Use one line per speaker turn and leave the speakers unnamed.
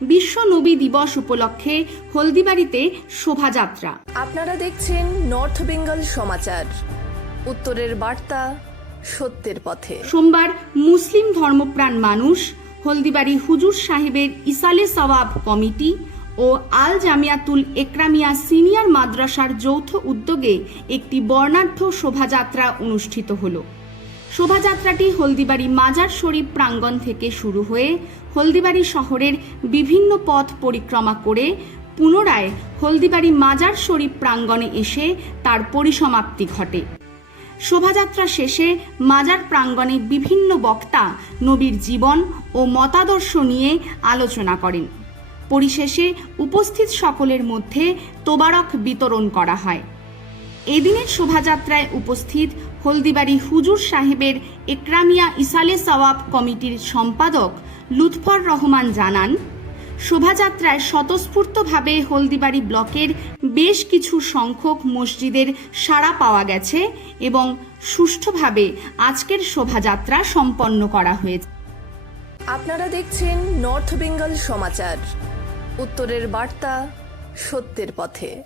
বিশ্ব নবী দিবস উপলক্ষে হলদিবাড়িতে শোভাযাত্রা।
আপনারা দেখছেন নর্থ বেঙ্গল সমাচার। উত্তরের বার্তা সত্যের পথে।
সোমবার মুসলিম ধর্মপ্রাণ মানুষ হলদিবাড়ি হুজুর সাহেবের ইসালে সওয়াব কমিটি ও আল জামিয়াতুল একরামিয়া সিনিয়র মাদ্রাসার যৌথ উদ্যোগে একটি বর্ণাঢ্য শোভাযাত্রা অনুষ্ঠিত হলো। শোভাযাত্রাটি হলদিবাড়ি মাজার শরীফ প্রাঙ্গণ থেকে শুরু হয়ে হলদিবাড়ি শহরের বিভিন্ন পথ পরিক্রমা করে পুনরায় হলদিবাড়ি মাজার শরীফ প্রাঙ্গণে এসে তার পরিসমাপ্তি ঘটে। শোভাযাত্রা শেষে মাজার প্রাঙ্গণে বিভিন্ন বক্তা নবীর জীবন ও মতাদর্শ নিয়ে আলোচনা করেন। পরিশেষে উপস্থিত সকলের মধ্যে তোবারক বিতরণ করা হয়। এদিনের শোভাযাত্রায় উপস্থিত হলদিবাড়ি হুজুর সাহেবের একরামিয়া ইসালে সওয়াব কমিটির সম্পাদক লুৎফর রহমান জানান, শোভাযাত্রায় স্বতঃস্ফূর্তভাবে হলদিবাড়ি ব্লকের বেশ কিছু সংখ্যক মসজিদের সাড়া পাওয়া গেছে এবং সুষ্ঠুভাবে আজকের শোভাযাত্রা সম্পন্ন করা হয়েছে।
আপনারা দেখছেন নর্থ বেঙ্গল সমাচার। উত্তরের বার্তা সত্যের পথে।